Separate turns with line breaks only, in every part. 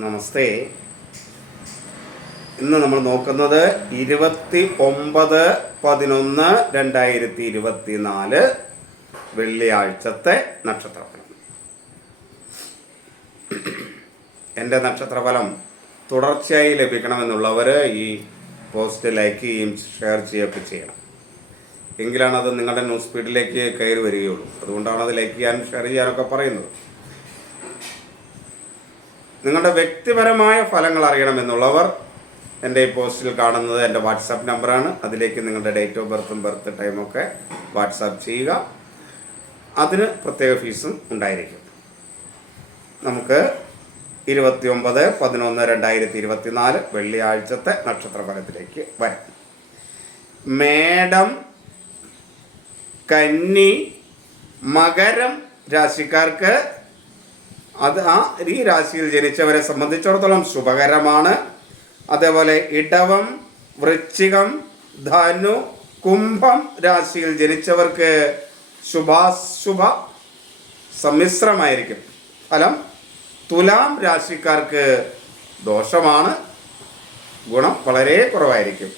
നമസ്തേ. ഇന്ന് നമ്മൾ നോക്കുന്നത് ഇരുപത്തി ഒമ്പത് പതിനൊന്ന് രണ്ടായിരത്തി ഇരുപത്തി നാല് വെള്ളിയാഴ്ചത്തെ നക്ഷത്രഫലം. എന്റെ നക്ഷത്രഫലം തുടർച്ചയായി ലഭിക്കണമെന്നുള്ളവർ ഈ പോസ്റ്റ് ലൈക്ക് ചെയ്യുകയും ഷെയർ ചെയ്യുകയൊക്കെ ചെയ്യണം. എങ്കിലാണ് അത് നിങ്ങളുടെ ന്യൂസ് ഫീഡിലേക്ക് കയറി വരികയുള്ളൂ. അതുകൊണ്ടാണ് അത് ലൈക്ക് ചെയ്യാനും ഷെയർ ചെയ്യാനൊക്കെ പറയുന്നത്. നിങ്ങളുടെ വ്യക്തിപരമായ ഫലങ്ങൾ അറിയണമെന്നുള്ളവർ എന്റെ ഈ പോസ്റ്റിൽ കാണുന്നത് എന്റെ വാട്സാപ്പ് നമ്പറാണ്. അതിലേക്ക് നിങ്ങളുടെ ഡേറ്റ് ഓഫ് ബർത്തും ബർത്ത് ടൈമൊക്കെ വാട്സാപ്പ് ചെയ്യുക. അതിന് പ്രത്യേക ഫീസും ഉണ്ടായിരിക്കും. നമുക്ക് ഇരുപത്തി ഒമ്പത് പതിനൊന്ന് രണ്ടായിരത്തി ഇരുപത്തി നാല് വെള്ളിയാഴ്ചത്തെ നക്ഷത്രഫലത്തിലേക്ക് വരാം. മേടം കന്നി മകരം രാശിക്കാർക്ക് അത് ആ ഈ രാശിയിൽ ജനിച്ചവരെ സംബന്ധിച്ചിടത്തോളം ശുഭകരമാണ്. അതേപോലെ ഇടവം വൃശ്ചികം ധനു കുംഭം രാശിയിൽ ജനിച്ചവർക്ക് ശുഭാശുഭ സമ്മിശ്രമായിരിക്കും. ഫലം തുലാം രാശിക്കാർക്ക് ദോഷമാണ്. ഗുണം വളരെ കുറവായിരിക്കും.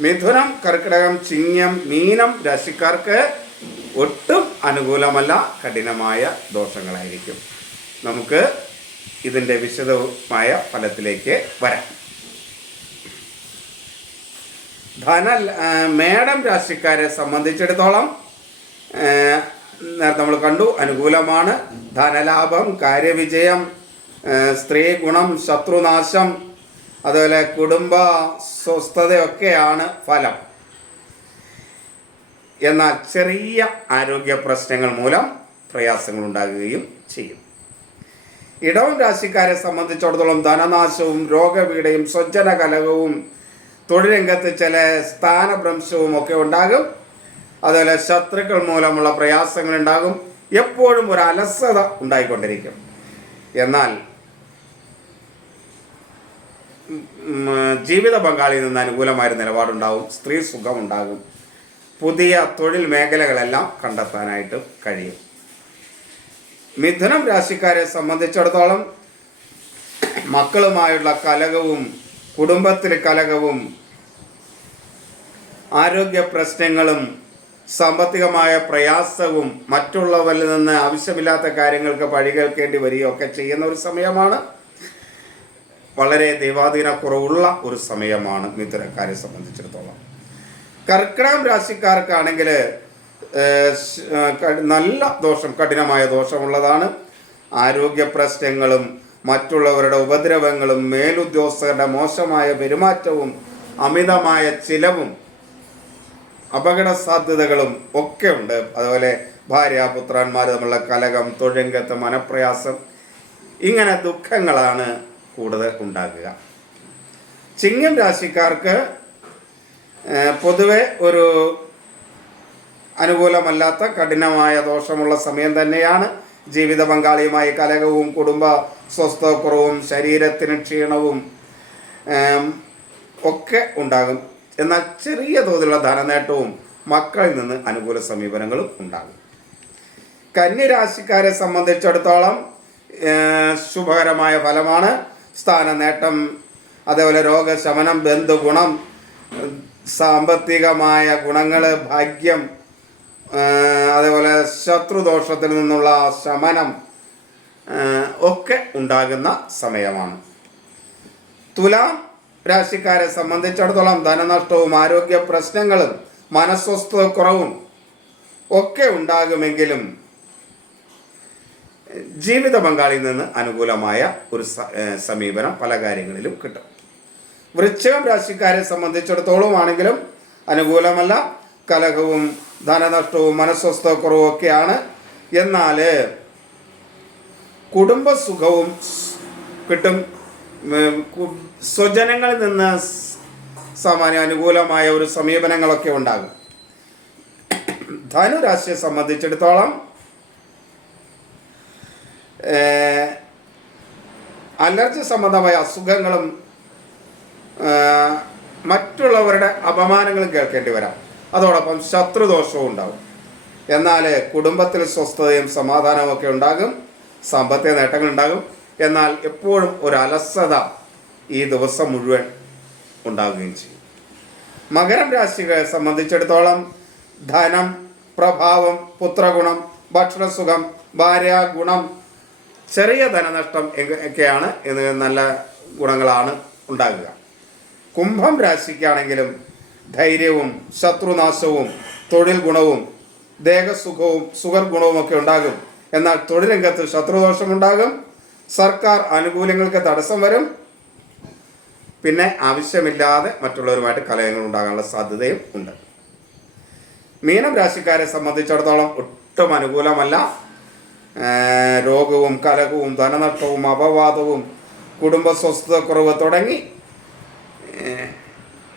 മിഥുനം കർക്കിടകം ചിങ്ങം മീനം രാശിക്കാർക്ക് ഒട്ടും അനുകൂലമല്ല കഠിനമായ ദോഷങ്ങളായിരിക്കും. നമുക്ക് ഇതിന്റെ വിശദമായ ഫലത്തിലേക്ക് വരാം. ധന മേഡം രാശിക്കാരെ സംബന്ധിച്ചിടത്തോളം നേരത്തെ നമ്മൾ കണ്ടു അനുകൂലമാണ്. ധനലാഭം കാര്യവിജയം സ്ത്രീ ഗുണം ശത്രുനാശം അതുപോലെ കുടുംബ സ്വസ്ഥതയൊക്കെയാണ് ഫലം. എന്നാൽ ചെറിയ ആരോഗ്യ പ്രശ്നങ്ങൾ മൂലം പ്രയാസങ്ങൾ ഉണ്ടാകുകയും ചെയ്യും. ഇടവം രാശിക്കാരെ സംബന്ധിച്ചിടത്തോളം ധനനാശവും രോഗപീഠയും സ്വജ്ജന കലകവും തൊഴിലംഗത്ത് ചില സ്ഥാനഭ്രംശവും ഒക്കെ ഉണ്ടാകും. അതുപോലെ ശത്രുക്കൾ മൂലമുള്ള പ്രയാസങ്ങൾ ഉണ്ടാകും. എപ്പോഴും ഒരു അലസത ഉണ്ടായിക്കൊണ്ടിരിക്കും. എന്നാൽ ജീവിത പങ്കാളിയിൽ നിന്ന് അനുകൂലമായ നിലപാടുണ്ടാകും സ്ത്രീ സുഖമുണ്ടാകും. പുതിയ തൊഴിൽ മേഖലകളെല്ലാം കണ്ടെത്താനായിട്ട് കഴിയും. മിഥുനം രാശിക്കാരെ സംബന്ധിച്ചിടത്തോളം മക്കളുമായുള്ള കലകവും കുടുംബത്തിലെ കലകവും ആരോഗ്യ പ്രശ്നങ്ങളും സാമ്പത്തികമായ പ്രയാസവും മറ്റുള്ളവരിൽ നിന്ന് ആവശ്യമില്ലാത്ത കാര്യങ്ങൾക്ക് പഴി കേൾക്കേണ്ടി വരികയൊക്കെ ചെയ്യുന്ന ഒരു സമയമാണ്. വളരെ ദൈവാധീന കുറവുള്ള ഒരു സമയമാണ് മിഥുനക്കാരെ സംബന്ധിച്ചിടത്തോളം. കർക്കിടകം രാശിക്കാർക്കാണെങ്കിൽ നല്ല ദോഷം കഠിനമായ ദോഷമുള്ളതാണ് ആരോഗ്യ പ്രശ്നങ്ങളും മറ്റുള്ളവരുടെ ഉപദ്രവങ്ങളും മേലുദ്യോഗസ്ഥരുടെ മോശമായ പെരുമാറ്റവും അമിതമായ ചിലവും അപകട സാധ്യതകളും ഒക്കെ ഉണ്ട്. അതുപോലെ ഭാര്യ പുത്രന്മാർ തമ്മിലുള്ള കലകം തൊഴിലംഗത്ത് മനപ്രയാസം ഇങ്ങനെ ദുഃഖങ്ങളാണ് കൂടുതൽ ഉണ്ടാകുക. ചിങ്ങം രാശിക്കാർക്ക് പൊതുവെ ഒരു അനുകൂലമല്ലാത്ത കഠിനമായ ദോഷമുള്ള സമയം തന്നെയാണ് ജീവിത പങ്കാളിയുമായി കലകവും കുടുംബ സ്വസ്ഥക്കുറവും ശരീരത്തിന് ക്ഷീണവും ഒക്കെ ഉണ്ടാകും. എന്നാൽ ചെറിയ തോതിലുള്ള ധനനേട്ടവും മക്കളിൽ നിന്ന് അനുകൂല സമീപനങ്ങളും ഉണ്ടാകും. കന്യരാശിക്കാരെ സംബന്ധിച്ചിടത്തോളം ശുഭകരമായ ഫലമാണ് സ്ഥാന നേട്ടം അതേപോലെ രോഗശമനം ബന്ധുഗുണം സാമ്പത്തികമായ ഗുണങ്ങൾ ഭാഗ്യം അതേപോലെ ശത്രുദോഷത്തിൽ നിന്നുള്ള ശമനം ഒക്കെ ഉണ്ടാകുന്ന സമയമാണ്. തുലാം രാശിക്കാരെ സംബന്ധിച്ചിടത്തോളം ധനനഷ്ടവും ആരോഗ്യ പ്രശ്നങ്ങളും മനസ്വസ്ഥതക്കുറവും ഒക്കെ ഉണ്ടാകുമെങ്കിലും ജീവിത പങ്കാളിയിൽ നിന്ന് അനുകൂലമായ ഒരു സമീപനം പല കാര്യങ്ങളിലും കിട്ടും. വൃശ്ചികം രാശിക്കാരെ സംബന്ധിച്ചിടത്തോളം ആണെങ്കിലും അനുകൂലമല്ല. കലഹവും ധനനഷ്ടവും മനസ്വസ്ഥക്കുറവും ഒക്കെയാണ്. എന്നാൽ കുടുംബസുഖവും കിട്ടും. സ്വജനങ്ങളിൽ നിന്ന് സാമാന്യ അനുകൂലമായ ഒരു സമീപനങ്ങളൊക്കെ ഉണ്ടാകും. ധനുരാശിയെ സംബന്ധിച്ചിടത്തോളം അലർജി സംബന്ധമായ അസുഖങ്ങളും മറ്റുള്ളവരുടെ അപമാനങ്ങളും കേൾക്കേണ്ടി വരാം. അതോടൊപ്പം ശത്രുദോഷവും ഉണ്ടാകും എന്നാൽ കുടുംബത്തിൽ സ്വസ്ഥതയും സമാധാനവും ഒക്കെ ഉണ്ടാകും സാമ്പത്തിക നേട്ടങ്ങൾ ഉണ്ടാകും. എന്നാൽ എപ്പോഴും ഒരു അലസത ഈ ദിവസം മുഴുവൻ ഉണ്ടാകുകയും ചെയ്യും. മകരം രാശിയെ സംബന്ധിച്ചിടത്തോളം ധനം പ്രഭാവം പുത്രഗുണം ഭക്ഷണസുഖം ഭാര്യ ഗുണം ചെറിയ ധനനഷ്ടം ഒക്കെയാണ് ഇത് നല്ല ഗുണങ്ങളാണ് ഉണ്ടാകുക. കുംഭം രാശിക്കാണെങ്കിലും ധൈര്യവും ശത്രുനാശവും തൊഴിൽ ഗുണവും ദേഹസുഖവും സുഖർ ഗുണവും ഒക്കെ ഉണ്ടാകും. എന്നാൽ തൊഴിൽ രംഗത്ത് ശത്രുദോഷമുണ്ടാകും സർക്കാർ ആനുകൂല്യങ്ങൾക്ക് തടസ്സം വരും. പിന്നെ ആവശ്യമില്ലാതെ മറ്റുള്ളവരുമായിട്ട് കലഹങ്ങൾ ഉണ്ടാകാനുള്ള സാധ്യതയും ഉണ്ട്. മീനം രാശിക്കാരെ സംബന്ധിച്ചിടത്തോളം ഒട്ടും അനുകൂലമല്ല. രോഗവും കലകവും ധനനഷ്ടവും അപവാദവും കുടുംബ സ്വസ്ഥതക്കുറവ് തുടങ്ങി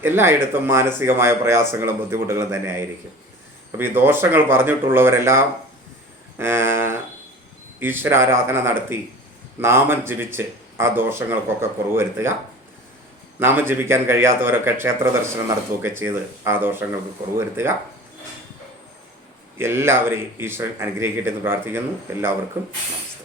എല്ലായിടത്തും മാനസികമായ പ്രയാസങ്ങളും ബുദ്ധിമുട്ടുകളും തന്നെ ആയിരിക്കും. അപ്പോൾ ഈ ദോഷങ്ങൾ പറഞ്ഞിട്ടുള്ളവരെല്ലാം ഈശ്വരാരാധന നടത്തി നാമം ജപിച്ച് ആ ദോഷങ്ങൾക്കൊക്കെ കുറവ് വരുത്തുക നാമം ജപിക്കാൻ കഴിയാത്തവരൊക്കെ ക്ഷേത്ര ദർശനം നടത്തുകയൊക്കെ ചെയ്ത് ആ ദോഷങ്ങൾക്ക് കുറവ് വരുത്തുക എല്ലാവരെയും ഈശ്വരൻ അനുഗ്രഹിക്കട്ടെ എന്ന് പ്രാർത്ഥിക്കുന്നു. എല്ലാവർക്കും നമസ്തേ